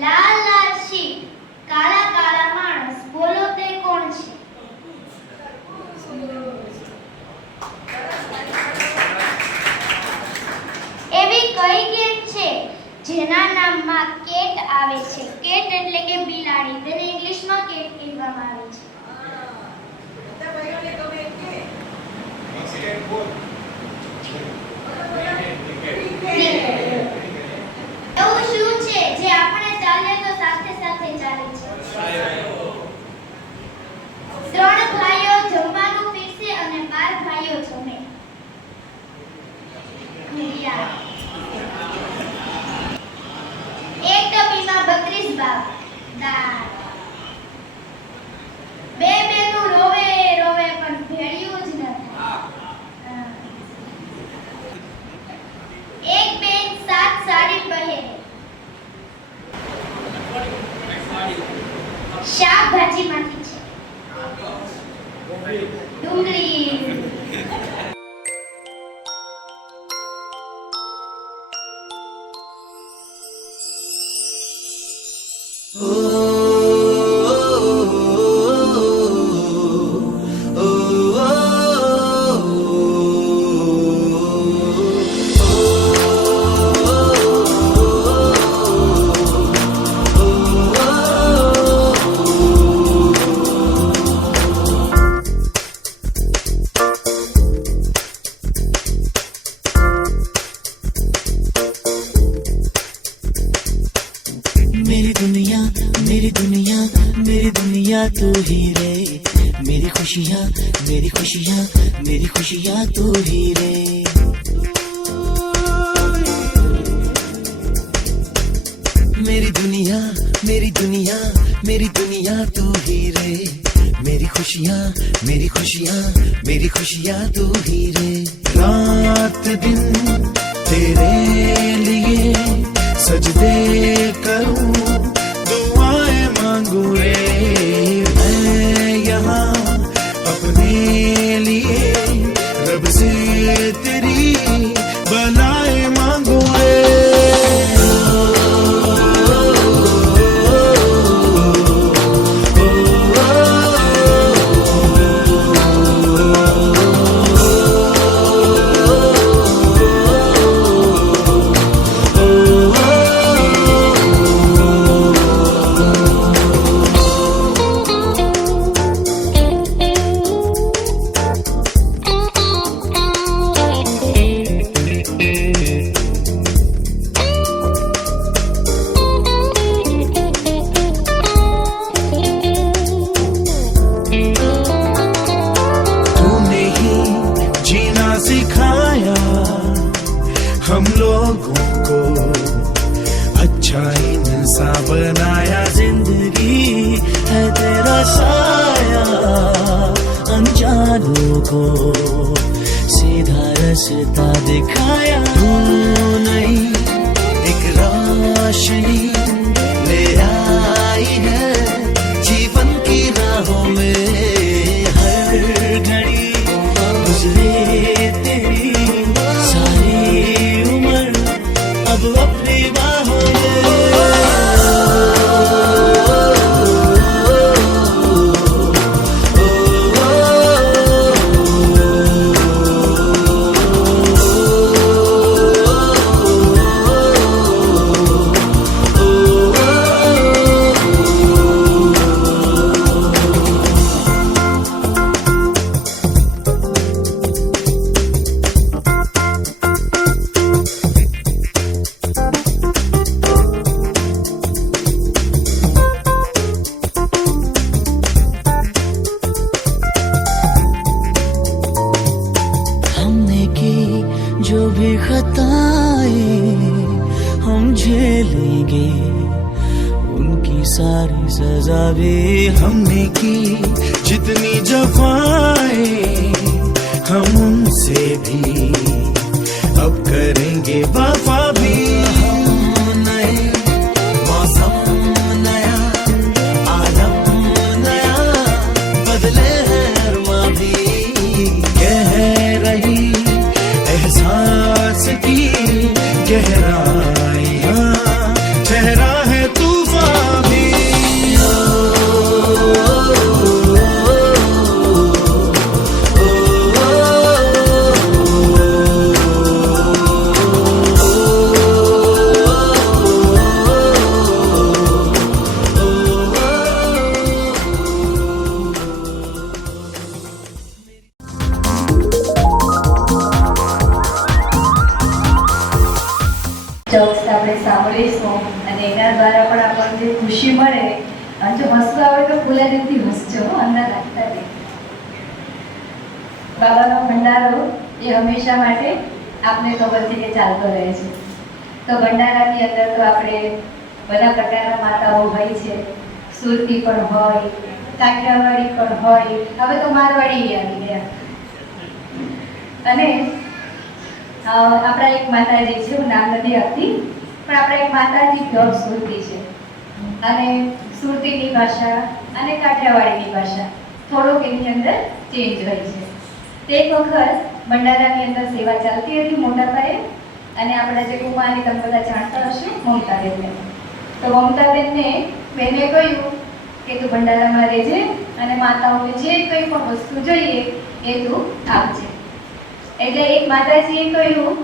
લાલ લાલ sheet, કાળા કાળા માણસ, બોલો તે કોણ છે? એવી કઈ ગેમ છે જેના નામમાં કેટ આવે છે? કેટ એટલે કે બિલાડી, તેને ઇંગ્લિશમાં કેટ કહેવામાં આવે છે. એવું શું છે જે આપણે ચાલીએ તો સાથે સાથે ચાલે છે? ત્રણ ભાઈઓ જમવાનું પીરસે અને 12 ભાઈઓ જમે. એક ડબ્બીમાં 32 બાપ દાળ. બે બેનું રોવે રોવે પણ ભેળ્યું જ ન થાય. એક બેન 7 સાડી પહેરે. શાકભાજીમાંથી છે. ડુંગળી. तू ही रे, मेरी खुशियाँ तू ही रे. मेरी दुनिया तू ही रे, मेरी खुशियाँ तू ही रे. रात दिन तेरे लिए सजदे करूं, दुआएं मांगू रे. अपने लिए रब से तेरी बनाए मांगू रे. हम लोगों को अच्छा इंसान बनाया, जिंदगी है तेरा साया. अनजानों को सीधा रास्ता दिखाया. तू नहीं एक रोशनी ले आई है जीवन की राहों में. हर घड़ी गुजरे तेरी अब अपनी बाहों में. जो भी खताएं हम झेलेंगे, उनकी सारी सजा भी हमने की. जितनी जफाएं हम उनसे भी अब करेंगे वफा भी. नए मौसम नया, आलम नया, बदले हैं माँ भी. कह रही एहसास की गहराइयाँ, चेहरा है तूफान જોક્સ આપણે સાંભળીશું અને એના દ્વારા પણ આપણને જે ખુશી મળે, અને જો હસવું આવે તો ખુલ્લા દિલથી હસજો, અંદર રાખતા નહીં. બાબાનો ભંડારો એ હંમેશા માટે આપને ખબર છે કે ચાલતો રહે છે. તો ભંડારાની અંદર તો આપણે બધા પ્રકારના માતાઓ હોય છે, સુરતી પણ હોય, કાઠિયાવાડી પણ હોય, હવે તો મારવાડી આવી ગયા. અને આપણા એક માતાજી છે, હું નામ નથી આપતી, પણ આપણા એક માતાજી પ્યોર સુરતી છે. અને સુરતીની ભાષા અને કાઠિયાવાડીની ભાષા થોડોક એની અંદર ચેન્જ હોય છે. તે એક વખત ભંડારાની અંદર સેવા ચાલતી હતી મોટા પાયે, અને આપણા જે કુમારી તમે બધા જાણતા હશો, મમતાબેનને. તો મમતાબેનને બેને કહ્યું કે તું ભંડારામાં રહેજે અને માતાઓને જે કંઈ પણ વસ્તુ જોઈએ એ તું આપજે. એટલે એક માતાજીએ કહ્યું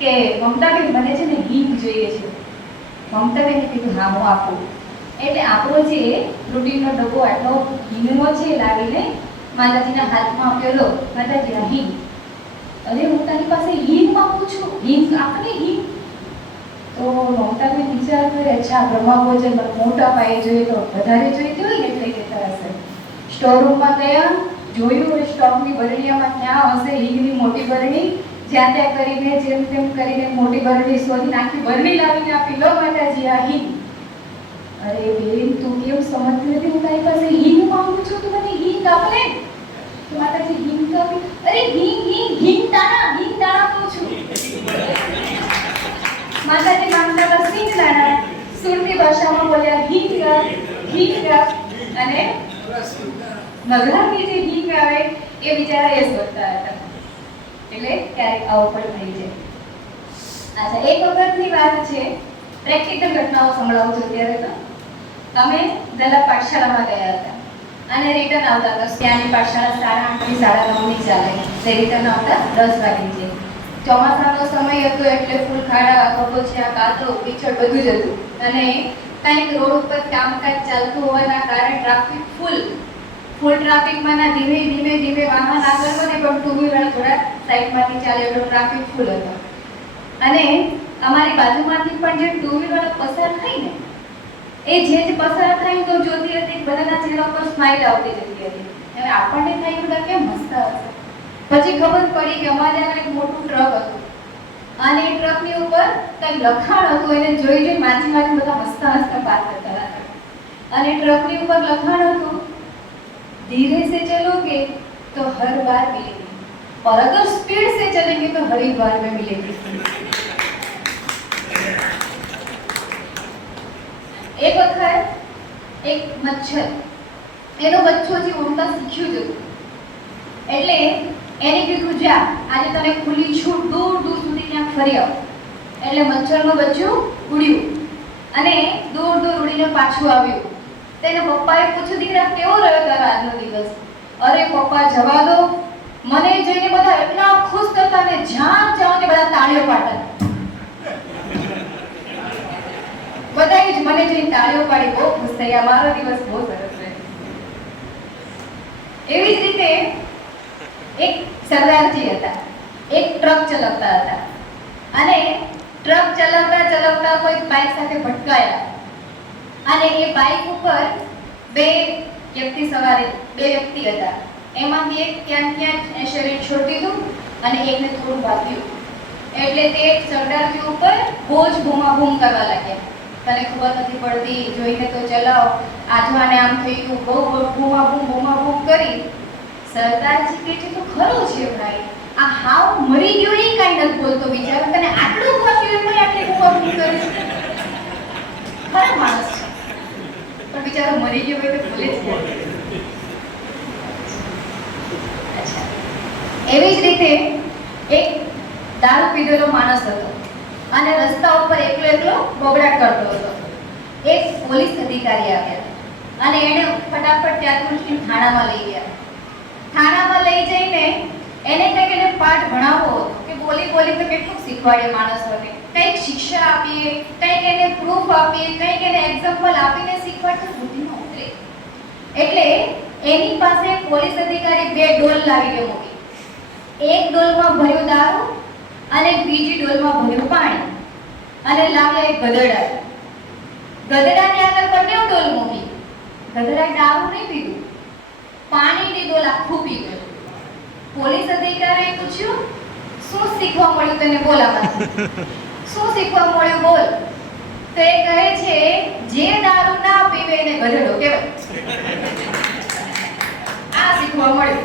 કે મમતાબેન મને છે ને હિંગ જોઈએ છે. મમતાબેને કીધું હા હું આપું. એટલે આપણો જે રૂટીનનો ડબ્બો આટલો હિંગનો છે લાવીને માતાજીના હાથમાં આપ્યો. માતાજી આ હિંગ. અરે હું તારી પાસે હિંગ માંગુ છું, હિંગ આપને હિંગ. તો મમતાબેન વિચાર કરે, અચ્છા બ્રહ્મા ભોજન મોટા પાયે જોઈએ તો વધારે જોઈતી હોય ને એટલે કહેતા હશે. સ્ટોરરૂમમાં ગયા, જોયું સ્ટોકની બરણીયામાં ક્યાં હશે હિંગની મોટી બરણી. જ્યાં ત્યાં કરીને જેમ તેમ કરીને મોટી બરણી શોધી નાખી, બરણી લાવીને આપી, લો માતાજી આ હિંગ. અરે બેન તું કેમ સમજતી નથી, હું તારી પાસે હિંગ માંગુ છું, તું મને હિંગ આપને. તો માતાજી હિંગ આપી. અરે હિંગ હિંગ હિંગ દાણા કહું છું. માતાજી માંગતા હતા સિંગ દાણા, સુરતી ભાષામાં બોલ્યા હિંગ હિંગ. અને નગરાની જે હિંગ આવે એ બિચારા એ જ બોલતા હતા. એટલે ક્યારેક આવો પણ થઈ જાય. અચ્છા, એક વખતની વાત છે, પ્રેક્ટિકલ ઘટનાઓ સંભળાવું છું. ત્યારે તો અમે દલા પાઠશાળામાં ગયા હતા અને રિટર્ન આવતા હતા. ત્યાંની પાઠશાળા 8:30 9:30 ચાલે. તે રિટર્ન આવતા 10 વાગી જાય. ચોમાસાનો સમય હતો એટલે ફૂલ ખાડા, કબોચિયા, કાદવ, કીચડ બધું જ હતું. અને કંઈક રોડ ઉપર કામકાજ ચાલતું હોવાના કારણે ટ્રાફિક ફૂલ ટ્રાફિકમાં ના ધીમે વાહન આગળ વધે, પણ ટુ વ્હીલર થોડા સાઈડમાંથી ચાલે એટલો ટ્રાફિક ફૂલ હતો. અને અમારી બાજુમાંથી પણ જે ટુ વ્હીલર પસાર થઈ ને, એ જે પસાર થઈ તો જોતી હતી, બધાના ચહેરા પર સ્માઈલ આવતી જતી હતી. હવે આપણને થાય બધા કેમ હસતા હશે. પછી ખબર પડી કે અમારે આગળ એક મોટું ટ્રક હતું અને એ ટ્રકની ઉપર કંઈક લખાણ હતું. એને જોઈ માછી બધા હસતા પાર કરતા હતા. અને ટ્રકની ઉપર લખાણ હતું, धीरे से चलोगे तो हर बार मिलेगी, और अगर स्पीड से चलेंगे तो हरिद्वार में मिलेगी. एक वक्त एक मच्छर એનો બચ્ચો જે ઉડતા શીખ્યું હતું, એટલે એને કીધું જા આજે તને ખુલ્લી છૂટ, દૂર સુધી ક્યાંક ફરી આવ. એટલે મચ્છરનું બચ્ચું ઉડ્યું અને દૂર ઉડીને પાછું આવ્યું. તેને પપ્પાએ પૂછ્યું, દીકરા કેવો રહ્યો તારો આજનો દિવસ? અરે પપ્પા જવા દો, મને જોઈને બધા એટલા ખુશ થતા ને જ્યાં જાઓ ને બધા તાળીઓ પાડતા. બધાએ જ મને જોઈને તાળીઓ પાડી, બહુ ખુશ થયા, મારો દિવસ બહુ સરસ રહ્યો. એવી જ રીતે એક સરદારજી હતા, એક ટ્રક ચલાવતા હતા અને ટ્રક ચલાવતા કોઈ બાઇક સાથે ભટકાયા અને એ બાઇક ઉપર બે વ્યક્તિ હતા. એમાંથી એક ત્યાં શરીર છોડી દીધું અને એકને થોડું વાગ્યું. એટલે તે સરદારજી ઉપર બહુ જ બૂમાબૂમ કરવા લાગ્યા. તને ખબર નથી પડતી, જોઈને તો ચલાવ, આને આમ થઈ ગયું, બહુ બૂમાબૂમ કરી. સરદારજી કહે છે તો ખરું છે ભાઈ, આ હાવ મરી ગયો એ કાંઈ નથી બોલતો, બિચારો તને આટલું વાગ્યું ભાઈ, આટલી બૂમાબૂમ કરે છે. ખરો માણસ છે, પણ બિચારો મરી ગયો હોય તો ભૂલે જ જાય. અચ્છા, એવી જ રીતે એક દારૂ પીધેલો માણસ હતો અને રસ્તા ઉપર એકલો બબડાટ કરતો હતો. એક પોલીસ અધિકારી આવ્યા અને એને ફટાફટ ત્યાંથી થાણામાં લઈ ગયા. થાણામાં લઈ જઈને એને કંઈક એને પાઠ ભણાવવો હતો કે બોલી તો કેટલું શીખવાડે માણસોને, કંઈક શિક્ષા આપીએ, કંઈક એને પ્રૂફ આપીએ, કંઈક એને એક્ઝામ્પલ આપીને શીખવાડતો બુદ્ધિમાં ઉતરે. એટલે એની પાસે પોલીસ અધિકારી 2 ડોલ લાવીને મૂકી. એક ડોલમાં ભર્યું દારૂ અને બીજી ડોલમાં ભર્યું પાણી. અને લાવ્યા એક ગધેડા. ગધેડાની આગળ બંને ડોલ મૂકી. ગધેડાએ દારૂ નહીં પીધું, પાણીની ડોલ આખું પી ગયું. પોલીસ અધિકારીએ પૂછ્યું, શું શીખવા મળ્યું તને? બોલ આમાંથી શું શીખવા મળ્યું? બોલ. તો એ કહે છે, જે દારૂ ના પીવે એને ગધેડો કહેવાય. આ શીખવા મળ્યું.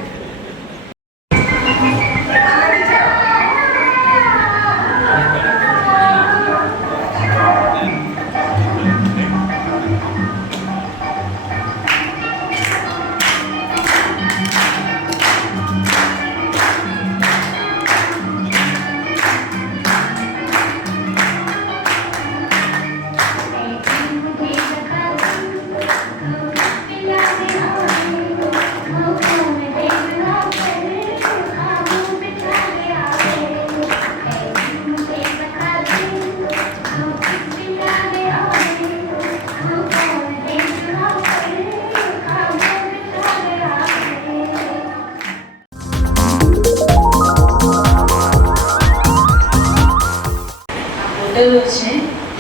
બોટલો છે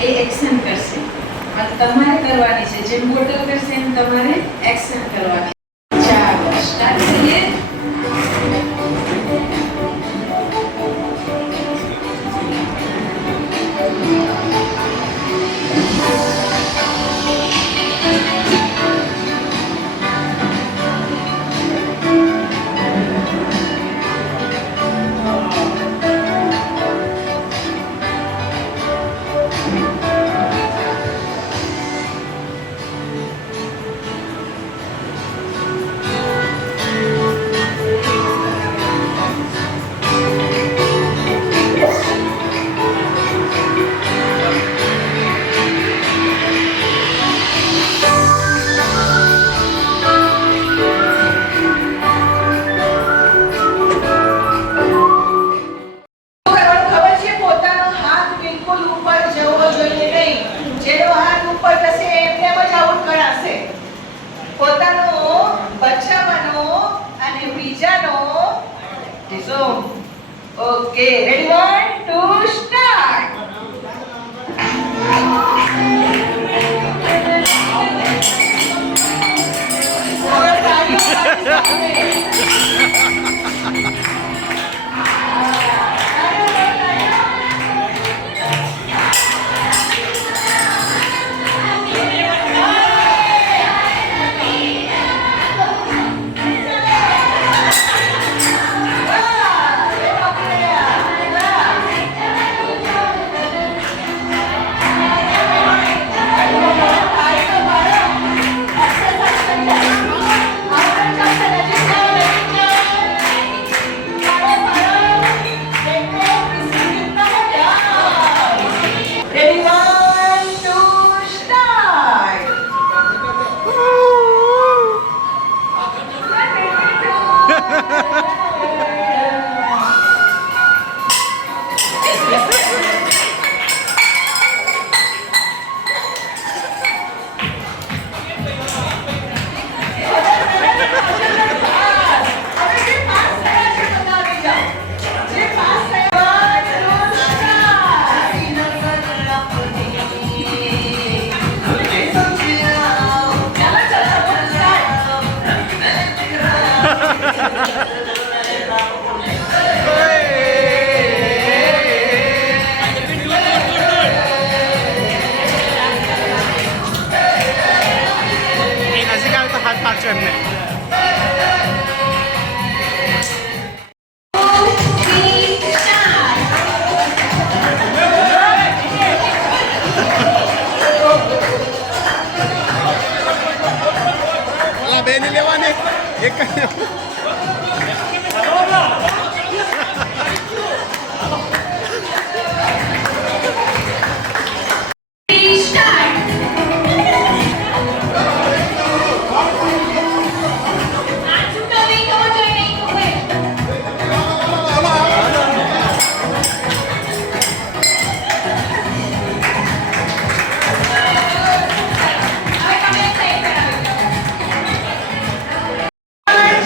એ એક્શન કરશે અને તમારે કરવાની છે. જેમ બોટલ કરશે એમ તમારે એક્શન કરવાની. ચાલો સ્ટાર્ટ કરીએ. Okay, ready? 1, 2, start.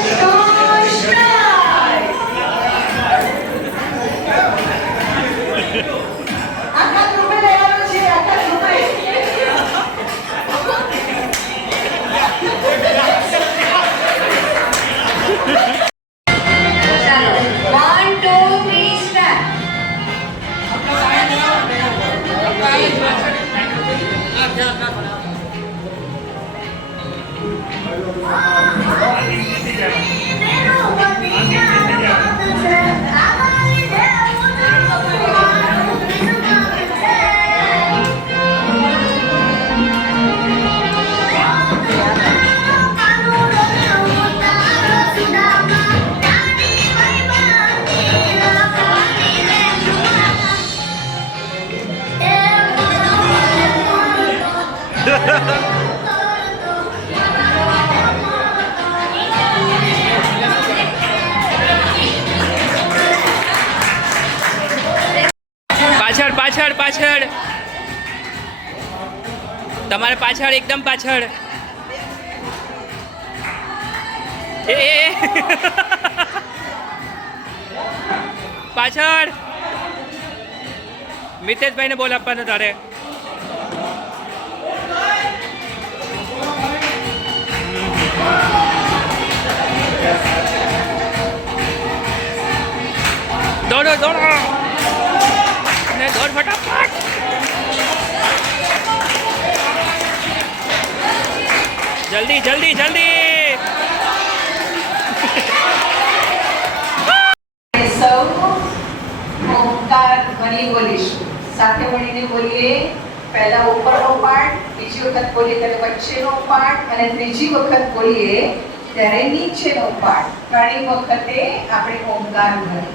Two, પાછળ પાછળ પાછળ તમારે પાછળ એકદમ પાછળ એ પાછળ મિતેશભાઈને બોલ આપવાનો તારે દોડો દોડો ને દોડ ફટાફટ જલ્દી જલ્દી જલ્દી સૌ ઓમકાર ધ્વનિ બોલીશું સાથે મળીને બોલીએ પહેલા ઉપરનો પાર્ટ બીજી વખત બોલીએ ત્યારે વચ્ચેનો પાર્ટ અને ત્રીજી વખત બોલીએ ત્યારે નીચેનો પાર્ટ ઘણી વખતે આપણે ઓમકાર ધ્વનિ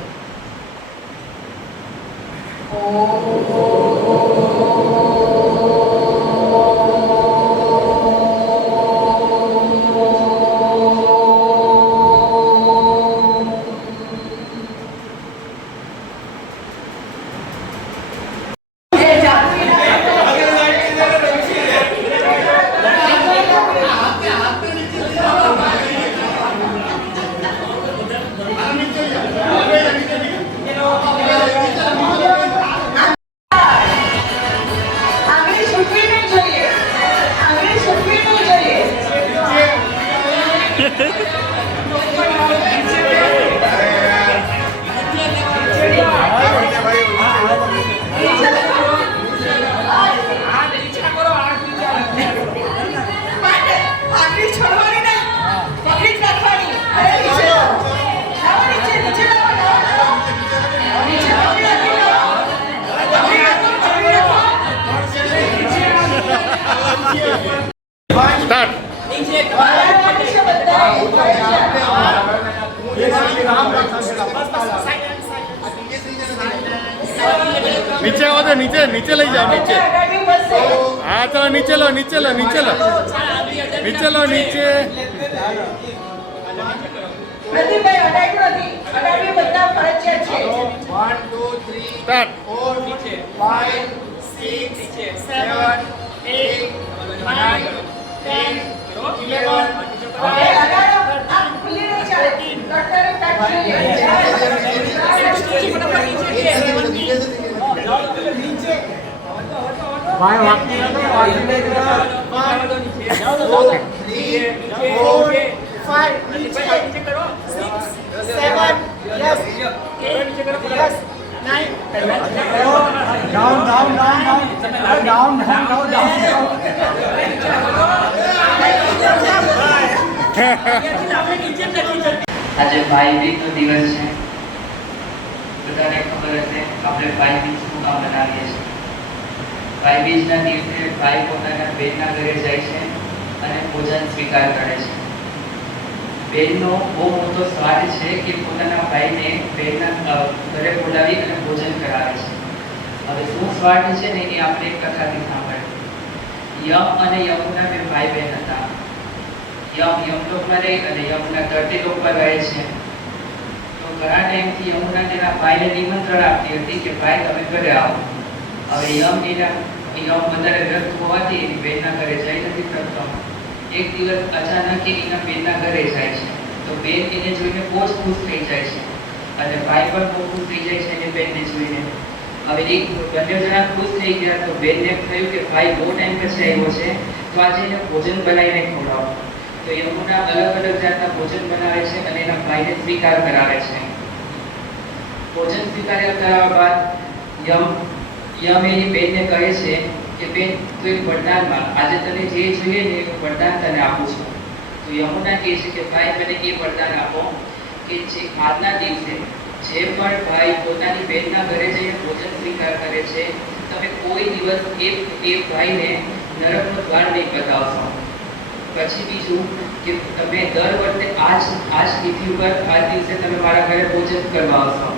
नीचे आओ तो नीचे नीचे ले जाओ नीचे हाँ चलो नीचे लो नीचे लो नीचे लो नीचे लो नीचे स्टार्ट 4 5 6 7 8 9 10 આજે ભાઈ બીજનો દિવસ છે. બધાને ખબર હશે આપણે ભાઈ બીજ શું કામ બનાવીએ છીએ. ભાઈ બીજના દિવસે ભાઈ પોતાના બહેનના ઘરે જાય છે અને ભોજન સ્વીકાર કરે છે. બહેનનો બહુ મોટો સ્વાદ છે કે પોતાના ભાઈને બહેનના ઘરે બોલાવી અને ભોજન કરાવે છે. હવે શું સ્વાદ છે ને એ આપણે એક કથાથી સાંભળ્યું. યમ અને યમુના બે ભાઈ બહેન હતા. યમ યમલોકમાં રહી અને યમુના ધરતીલોકમાં રહે છે. તો ઘણા ટાઈમથી યમુના તેના ભાઈને નિમંત્રણ આપતી હતી કે ભાઈ તમે ઘરે આવો. હવે યમ વધારે વ્યસ્ત હોવાથી એની બહેનના ઘરે જઈ નથી શકતો. એક દિવસ અચાનક એના બહેનના ઘરે જાય છે. તો બહેન એને જોઈને બહુ જ ખુશ થઈ જાય છે અને ભાઈ પણ બહુ ખુશ થઈ જાય છે એની બહેનને જોઈને. હવે એક બંને જણા ખુશ થઈ ગયા તો બહેનને એમ થયું કે ભાઈ બહુ ટાઈમ પછી આવ્યો છે તો આજે એને ભોજન બનાવીને ખવડાવો. તો યમુના અલગ અલગ જાતના ભોજન બનાવે છે અને એના ભાઈને સ્વીકાર કરાવે છે. ભોજન સ્વીકાર કરાવ્યા બાદ યમ એની બેનને કહે છે કે બેન તું એક વરદાનમાં આજે તને જે જોઈએ ને એ વરદાન તને આપું છું. તો યમુના કહે છે કે ભાઈ મને એ વરદાન આપો કે જે આજના દિવસે જે પણ ભાઈ પોતાની બેનના ઘરે જઈને ભોજન સ્વીકાર કરે છે તમે કોઈ દિવસ એ ભાઈને નરકનો દ્વાર નહીં બતાવશો. પછી બીજું કે તમે દર વખતે આજ તિથિ ઉપર આ દિવસે તમે મારા ઘરે ભોજન કરવા આવશો.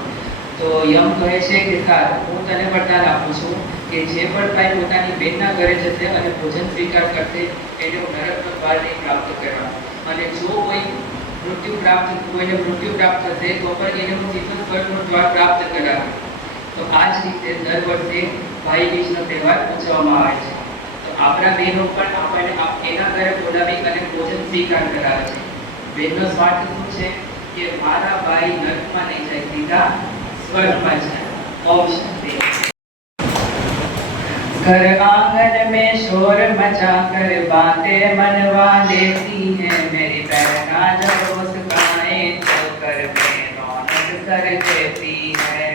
તો યમ કહે છે કે સારું હું તને વરદાન આપું છું કે જે પણ ભાઈ પોતાની બેનના ઘરે જશે અને ભોજન સ્વીકાર કરશે એને હું નરકનો દ્વાર નહીં પ્રાપ્ત કરવા. અને જો કોઈને મૃત્યુ પ્રાપ્ત થશે તો પણ એને હું જીવન સ્વર્ગનો દ્વાર પ્રાપ્ત કરાવું. તો આ જ રીતે દર વર્ષે ભાઈ બીજનો તહેવાર ઉજવવામાં આવે છે. તો આપણા બહેનો પણ આપણને એના ઘરે બોલાવી અને ભોજન સ્વીકાર કરાવે છે. બહેનનો સ્વાર્થ શું છે કે મારા ભાઈ નરકમાં નહીં જાય, સીધા સ્વર્ગમાં જાય. ઓમ શાંતિ. घर आंगन में शोर मचा कर बातें मनवा देती है मेरी बहना जब मुस्काए तो कर में रौनक कर देती है.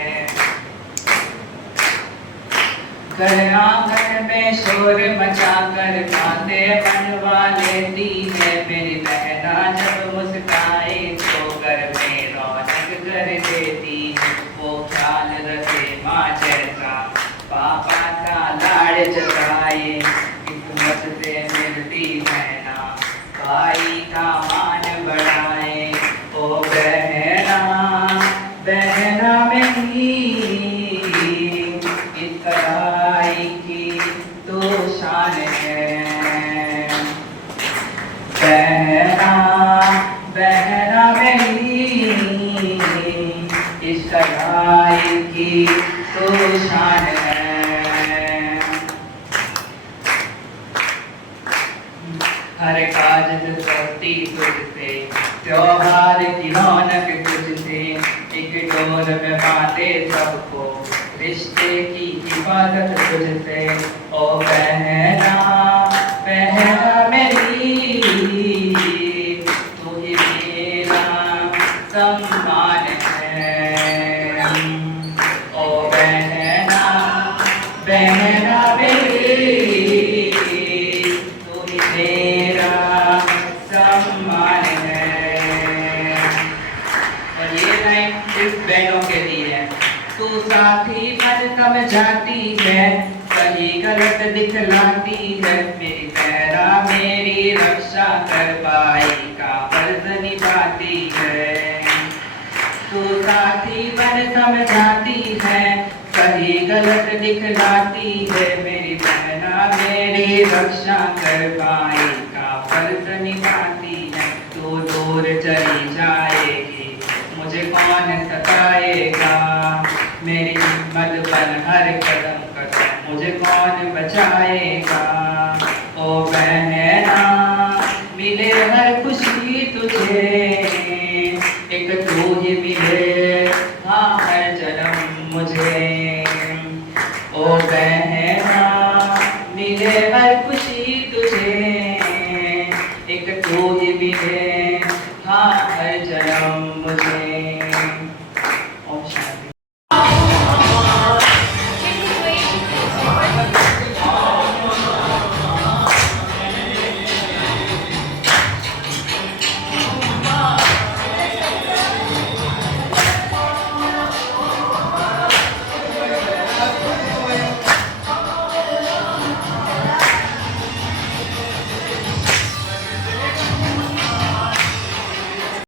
घर आंगन में शोर मचा कर बातें मनवा लेती है मेरी बहना जब मुस्काए तो घर में रौनक कर देती है. वो ख्याल रखे माँ जैसा पापा का लाड़ जताए किस्मत से मिलती है ना भाई का मान बढ़ाए. ओ बहना बहना मेरी इस कढ़ाई की तो शान है. बहना बहना मेरी इस कढ़ाई की तो शान है. हर काज सस्ती तुझसे त्योहार की रौनक तुझसे एक डोर में बांधे सबको रिश्ते की हिफाजत तुझसे. ओ बहना बहना मेरी तू ही मेरा सम्मान है. ओ बहना बहना मेरी तू ही मेरा सम्मान है. और ये लाइन सिर्फ बहनों के लिए है. तू साथी बन समझाती है सही गलत दिखलाती है मेरी बहना मेरी रक्षा कर भाई का फर्ज निभाती है. तू साथी बन समझाती है सही गलत दिखलाती है मेरी बहना मेरी रक्षा कर भाई का फर्ज निभाती है. तू दूर चली जाएगी मुझे कौन सताएगा मेरी हिम्मत पर हर कदम कदम मुझे कौन बचाएगा. ओ बहना मिले हर खुशी तुझे एक तू ही मिले हाँ हर जन्म मुझे. ओ बहना